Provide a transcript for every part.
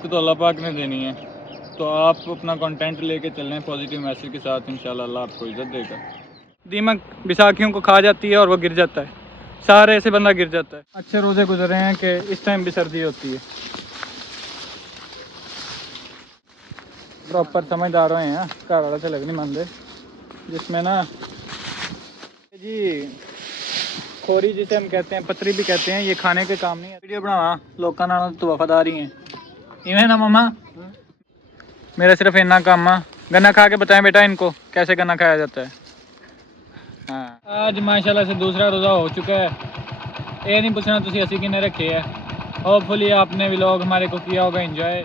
इज्जत तो अल्लाह पाक ने देनी है, तो आप अपना कंटेंट लेके चल रहे हैं पॉजिटिव मैसेज के साथ, इंशाल्लाह अल्लाह आपको इज्जत देगा। दीमक बैसाखियों को खा जाती है और वो गिर जाता है, सारे से बंदा गिर जाता है। अच्छे रोज़े गुजरे हैं कि इस टाइम भी सर्दी होती है। प्रॉपर समझदार हुए हैं, घर वाला से लग नहीं मानते, जिसमें ना जी खोरी जिसे हम कहते हैं, पतरी भी कहते हैं, ये खाने के काम नहीं है। वीडियो बनावा लोग का ना तो वफादार ही हैं, इवें ना मामा। मेरा सिर्फ इन्ना काम आ, गन्ना खा के बताएं बेटा इनको कैसे गन्ना खाया जाता है। हाँ, आज माशाल्लाह से दूसरा रोज़ा हो चुका है। ये नहीं पूछना तुसी असी किन्ने रखे है। होपफुली आपने व्लॉग हमारे को किया होगा एंजॉय।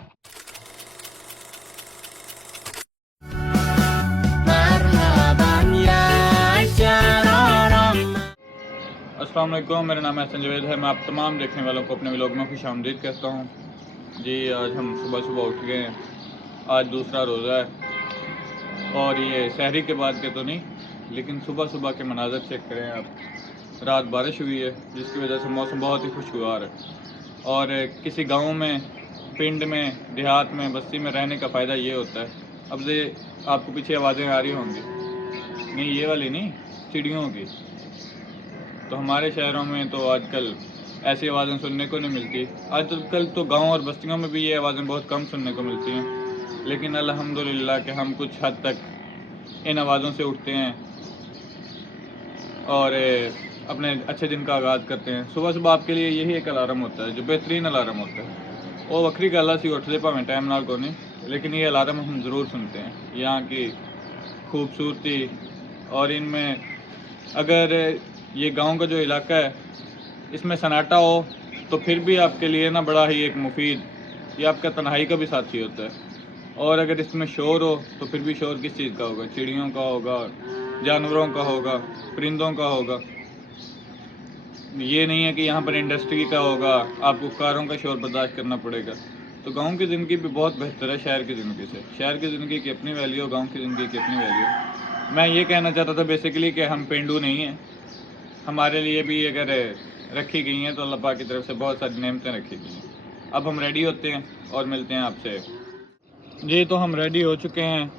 अस्सलाम वालेकुम, मेरा नाम है संजवेद है। मैं आप तमाम देखने वालों को अपने व्लॉग में खुश आमदीद कहता हूँ जी। आज हम सुबह सुबह उठ गए हैं, आज दूसरा रोज़ा है और ये सहरी के बाद के तो नहीं, लेकिन सुबह सुबह के मनाज़र चेक करें आप। रात बारिश हुई है जिसकी वजह से मौसम बहुत ही खुशगवार है। और किसी गांव में, पिंड में, देहात में, बस्ती में रहने का फ़ायदा ये होता है। अब से आपको पीछे आवाज़ें आ रही होंगी, नहीं ये वाली नहीं, चिड़ियों की। तो हमारे शहरों में तो आजकल ऐसी आवाज़ें सुनने को नहीं मिलती। आजकल तो गांव और बस्तियों में भी ये आवाज़ें बहुत कम सुनने को मिलती हैं, लेकिन अल्हम्दुलिल्लाह कि हम कुछ हद तक इन आवाज़ों से उठते हैं और अपने अच्छे दिन का आगाज़ करते हैं। सुबह सुबह आपके लिए यही एक अलार्म होता है, जो बेहतरीन अलार्म होता है। वो वक्री गल सी उठते भावें टाइम नाल को नहीं, लेकिन ये अलार्म हम ज़रूर सुनते हैं। यहाँ की खूबसूरती, और इनमें अगर ये गांव का जो इलाका है इसमें सन्नाटा हो तो फिर भी आपके लिए ना बड़ा ही एक मुफीद, ये आपका तन्हाई का भी साथी होता है। और अगर इसमें शोर हो तो फिर भी शोर किस चीज़ का होगा? चिड़ियों का होगा, जानवरों का होगा, परिंदों का होगा। ये नहीं है कि यहाँ पर इंडस्ट्री का होगा, आपको कारों का शोर बर्दाश्त करना पड़ेगा। तो गांव की ज़िंदगी भी बहुत बेहतर है शहर की ज़िंदगी से। शहर की ज़िंदगी की अपनी वैल्यू, गांव की ज़िंदगी की अपनी वैल्यू। मैं ये कहना चाहता था बेसिकली कि हम पेंडू नहीं हैं, हमारे लिए भी अगर रखी गई हैं तो अल्लाह पाक की तरफ से बहुत सारी नेमतें रखी गई हैं। अब हम रेडी होते हैं और मिलते हैं आपसे जी। तो हम रेडी हो चुके हैं।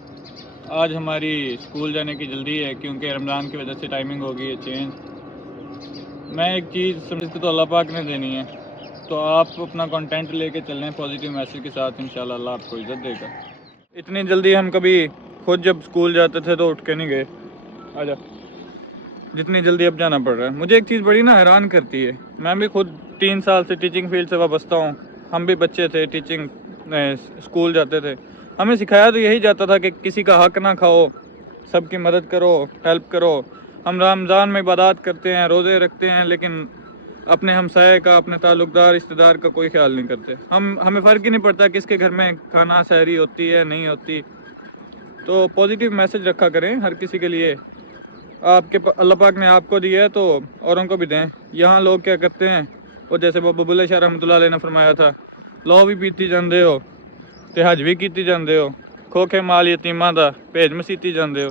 आज हमारी स्कूल जाने की जल्दी है क्योंकि रमज़ान की वजह से टाइमिंग हो गई है चेंज। मैं एक चीज़ समझती तो अल्लाह पाक ने देनी है, तो आप अपना कंटेंट लेके चल रहे हैं पॉजिटिव मैसेज के साथ, इंशाल्लाह अल्लाह आपको इज्जत देगा। इतनी जल्दी हम कभी खुद जब स्कूल जाते थे तो उठ के नहीं गए, आजा जितनी जल्दी अब जाना पड़ रहा है। मुझे एक चीज़ बड़ी ना हैरान करती है, मैं भी खुद 3 साल से टीचिंग फील्ड से वाबस्ता हूँ। हम भी बच्चे थे, टीचिंग स्कूल जाते थे, हमें सिखाया तो यही जाता था कि किसी का हक ना खाओ, सबकी मदद करो, हेल्प करो। हम रमज़ान में इबादत करते हैं, रोज़े रखते हैं, लेकिन अपने हमसाये का, अपने ताल्लुक़दार, रिश्तेदार का कोई ख्याल नहीं करते। हमें फ़र्क ही नहीं पड़ता किसके घर में खाना सहरी होती है नहीं होती। तो पॉजिटिव मैसेज रखा करें हर किसी के लिए। आपके अल्लाह पाक ने आपको दिया है तो औरों को भी दें। यहाँ लोग क्या करते हैं, वो जैसे बाबा बुल्ले शाह रहमतुल्लाह अलैह ने फरमाया था, लो भी पीती जाते हो तो हज भी की जाते हो, खोखे माल यतीमा दा भेज मसीती जाते हो।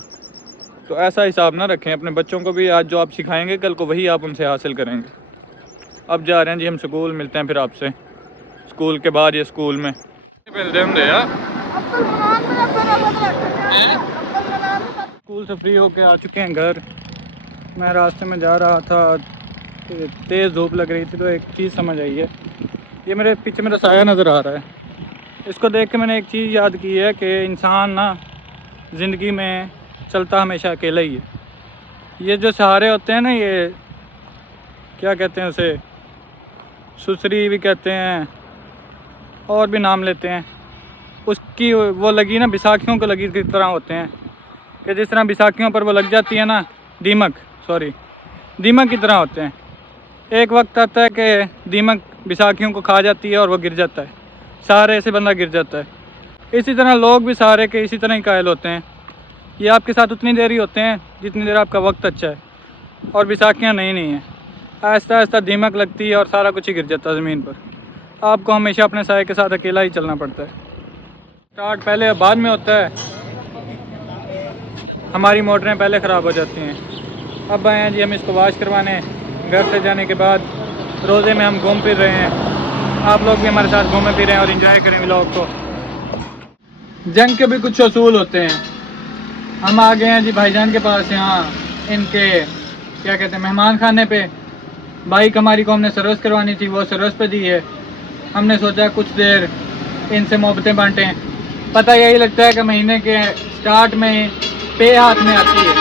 तो ऐसा हिसाब ना रखें अपने बच्चों को भी। आज जो आप सिखाएंगे कल को वही आप उनसे हासिल करेंगे। अब जा रहे हैं जी हम स्कूल, मिलते हैं फिर आपसे स्कूल के बाद या स्कूल में मिलते होंगे यार। स्कूल से फ्री होके आ चुके हैं घर। मैं रास्ते में जा रहा था, तेज़ धूप लग रही थी, तो एक चीज़ समझ आई है। ये मेरे पीछे मेरा साया नज़र आ रहा है, इसको देख के मैंने एक चीज़ याद की है कि इंसान ना ज़िंदगी में चलता हमेशा अकेला ही है। ये जो सहारे होते हैं ना, ये क्या कहते हैं उसे, सुसरी भी कहते हैं और भी नाम लेते हैं, उसकी वो लगी ना बैसाखियों को लगी की तरह होते हैं, कि जिस तरह बैसाखियों पर वो लग जाती है ना, दीमक की तरह होते हैं। एक वक्त आता है कि दीमक बैसाखियों को खा जाती है और वो गिर जाता है, सहारे से बंदा गिर जाता है। इसी तरह लोग भी सहारे के इसी तरह ही कायल होते हैं। ये आपके साथ उतनी देर ही होते हैं जितनी देर आपका वक्त अच्छा है, और बैसाखियाँ नहीं हैं। आहिस्ता आहिस्ता दीमक लगती है और सारा कुछ ही गिर जाता है ज़मीन पर। आपको हमेशा अपने साये के साथ अकेला ही चलना पड़ता है। स्टार्ट पहले बाद में होता है, हमारी मोटरें पहले ख़राब हो जाती हैं। अब आए हैं जी हम इसको वाश करवाने। घर से जाने के बाद रोज़े में हम घूम फिर रहे हैं, आप लोग भी हमारे साथ घूमें फिरें और एंजॉय करें व्लॉग को। जंग के भी कुछ असूल होते हैं। हम आ गए हैं जी भाईजान के पास, यहाँ इनके क्या कहते हैं मेहमान खाने पे। बाइक हमारी को हमने सर्विस करवानी थी, वो सर्विस पे दी है। हमने सोचा कुछ देर इनसे मोहब्बतें बांटें। पता यही लगता है कि महीने के स्टार्ट में पे हाथ में आती है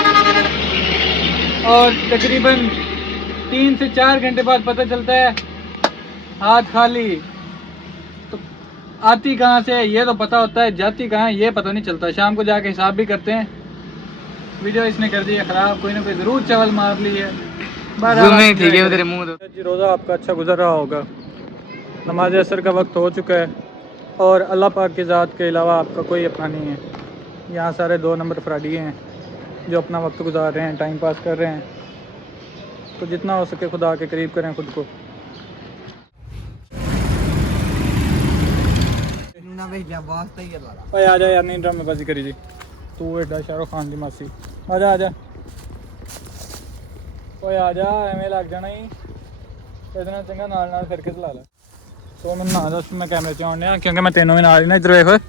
और तकरीबन 3 से 4 घंटे बाद पता चलता है हाथ खाली। तो आती कहाँ से है ये तो पता होता है, जाती कहाँ है ये पता नहीं चलता। शाम को जाके हिसाब भी करते हैं। वीडियो इसने कर दी है ख़राब, कोई ना कोई ज़रूर चावल मार ली है। जी रोज़ा आपका अच्छा गुजर रहा होगा। नमाज असर का वक्त हो चुका है और अल्लाह पाक की ज़ात के अलावा आपका कोई अपना नहीं है। यहाँ सारे 2 नंबर फ्राडी हैं जो अपना वक्त गुजार रहे हैं, टाइम पास कर रहे हैं। तो जितना हो सके खुदा के करीब करें खुद को। आ जा यार, नहीं ड्रामेबाजी करी जी तू एडा शाहरुख खान की मासी। आ जा ओए आ जा, एवें लग जाना ही इतना चंगा नाल फिर के चला ला। तो मैं ना दस मैं कैमरे च आउण डिया क्योंकि मैं तेनों भी नाल ही ना इधर वेख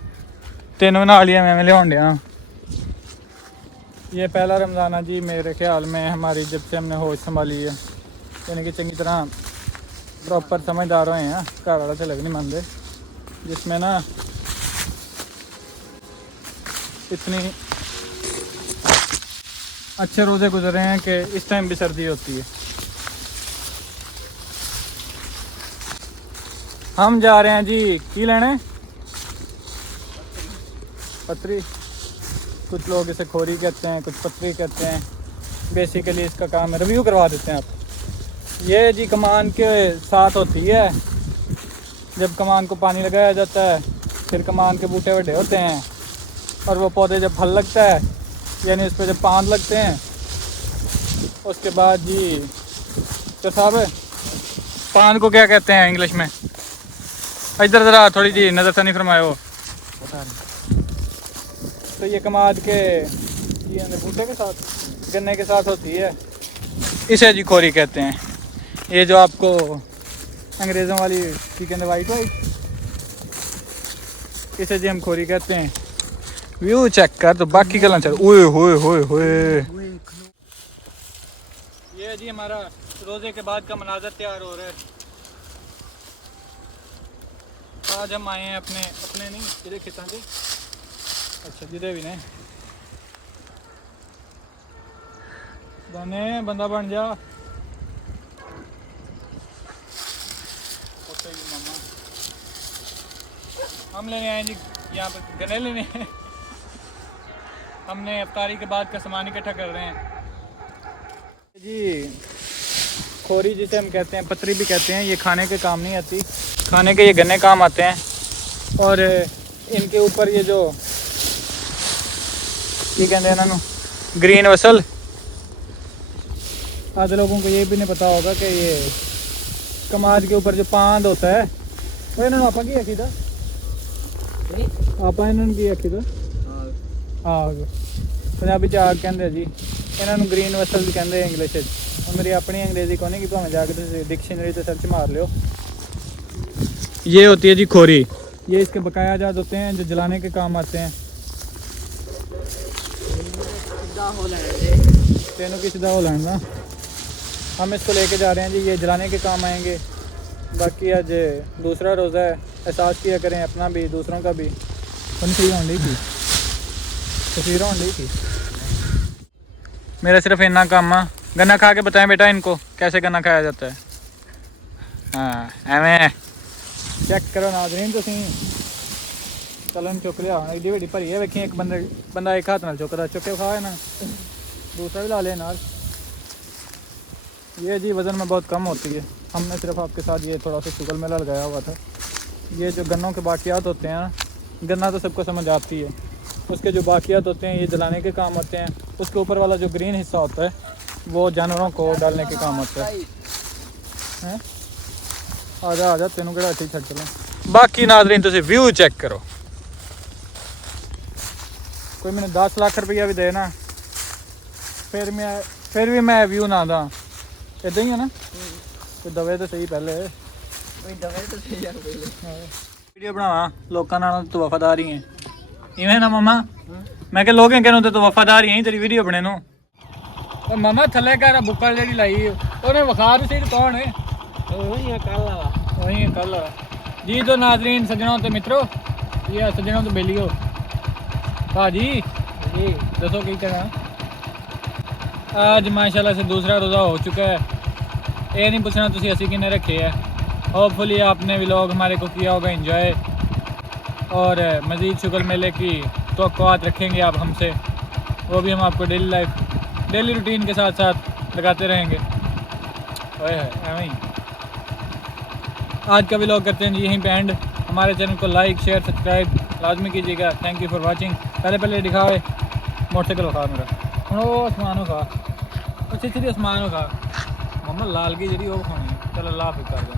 तेनों भी नाल ही एवें लियाउण डिया। ये पहला रमज़ान है जी मेरे ख्याल में हमारी जब से हमने होश संभाली है, यानी कि चंगी तरह प्रॉपर समझदार हुए हैं। घर वाला से लग नहीं मानते, जिसमें ना इतनी अच्छे रोज़े गुजरे हैं कि इस टाइम भी सर्दी होती है। हम जा रहे हैं जी की लेने पतरी। कुछ लोग इसे खोरी कहते हैं, कुछ पतरी कहते हैं। बेसिकली इसका काम है, रिव्यू करवा देते हैं आप। ये जी कमान के साथ होती है। जब कमान को पानी लगाया जाता है फिर कमान के बूटे बड़े होते हैं और वो पौधे जब फल लगता है यानी उस पर जब पान लगते हैं उसके बाद जी तो साहब पान को क्या कहते हैं इंग्लिश में? इधर ज़रा थोड़ी जी नज़र से नहीं फरमायो। तो ये कमाद के ये बूटे के साथ गन्ने के साथ होती है, इसे जी खोरी कहते हैं। ये जो आपको अंग्रेज़ों वाली की कहते वाइट इसे जी हम खोरी कहते हैं। व्यू चेक कर तो बाकी कलर चल। ओए होए होए होए, ये जी हमारा रोज़े के बाद का मनाजर तैयार हो रहा है। आज हम आए हैं अपने नहीं जिधे खिता जी, अच्छा जिधे भी नहीं दाने बंदा बन जा। मामा हम लेने आए जी यहाँ पर गन्ने लेने हैं। हमने इफ्तारी के बाद का सामान इकट्ठा कर रहे हैं जी। खोरी जिसे हम कहते हैं, पतरी भी कहते हैं, ये खाने के काम नहीं आती, खाने के ये गन्ने काम आते हैं। और इनके ऊपर ये जो ये कहते हैं ना ग्रीन वसल, आधे लोगों को ये भी नहीं पता होगा कि ये कमाद के ऊपर जो पांद होता है वो इन्होंने आपा की आखी था आपा इन्होंने की आखी था आग पंजाबी च आग कहते जी, इन्होंने ग्रीन वसल भी कहते हैं इंग्लिश। और मेरी अपनी अंग्रेजी को नहीं कि भावें जाके डिक्शनरी से सर्च मार लो। ये होती है जी खोरी, ये इसके बकाया जात होते हैं जो जलाने के काम आते हैं। तेनों की सीधा हो लेना, हम इसको लेके जा रहे हैं जी, ये जलाने के काम आएंगे। बाकी आज दूसरा रोज़ा है, एहसास किया करें अपना भी दूसरों का भी। तस्वीर होने की तस्वीर होने की मेरा सिर्फ इतना काम है। गन्ना खा के बताएं बेटा इनको कैसे गन्ना खाया जाता है। हाँ एवें चेक करो नाज़रीन तुसीं चलन चुक लिया एडी वड्डी भरी है। वेखी एक बंदा एक हाथ नाल चुकदा, चुके खाए ना दूसरा भी ला ले नाल। ये जी वज़न में बहुत कम होती है। हमने सिर्फ आपके साथ ये थोड़ा सा शुगर मेला लगाया हुआ था। ये जो गन्नों के बाकियात होते हैं, गन्ना तो सबको समझ आती है, उसके जो बाकियात होते हैं ये जलाने के काम होते हैं। उसके ऊपर वाला जो ग्रीन हिस्सा होता है वो जानवरों को डालने के काम होता है। आजा तेनों केड़ा ठीक छड़ चलें। बाकी नाज़रीन तुसीं व्यू चेक करो। कोई मैंने 10 लाख रुपया भी देना फिर भी मैं व्यू ना दा, इदा ही है ना। तो दवे तो सही पहले ਵੀਡੀਓ ਬਣਾਵਾਂ ਲੋਕਾਂ ਨਾਲ ਤੂੰ ਵਫਾਦਾਰ ਹੀ ਹੈ ਇਵੇਂ ਨਾ ਮਮਾ ਮੈਂ ਕਿ ਲੋਕਾਂ ਕਹਿੰਦੇ ਤੇ ਤੂੰ ਵਫਾਦਾਰ ਹੀ ਹੈ ਤੇਰੀ ਵੀਡੀਓ ਬਣੇ ਨੂੰ ਉਹ ਮਮਾ ਥੱਲੇ ਘਰ ਬੁੱਕਲ ਜਿਹੜੀ ਲਾਈ ਉਹਨੇ ਵਿਖਾ ਵੀ ਸੀ ਕੌਣ ਹੈ वही है कल जी। तो नाजरीन सज्जनों तो मित्रों ये सज्जनों तो बेलियो भाजी जी दसो की करना आज माशाल्लाह से दूसरा रोज़ा हो चुका है। ये नहीं पूछना तुसी असी किन्ने रखे है। होपफुली आपने व्लॉग हमारे को किया होगा एंजॉय और मज़ीद शुक्र मेले की तवक्कुआत रखेंगे आप हमसे, वो भी हम आपको डेली रूटीन के साथ साथ लगाते रहेंगे। ओए है एवं ही आज का व्लॉग करते हैं जी यहीं पे एंड। हमारे चैनल को लाइक शेयर सब्सक्राइब लाजमी कीजिएगा। Thank you for watching. पहले दिखाओ मोटरसाइकिल खा मेरा हूँ वो आसमान खा अच्छी आसमान खा मम्मा लाल की जी वो खानी चलो अल्लाह हाफिज़ कर दो।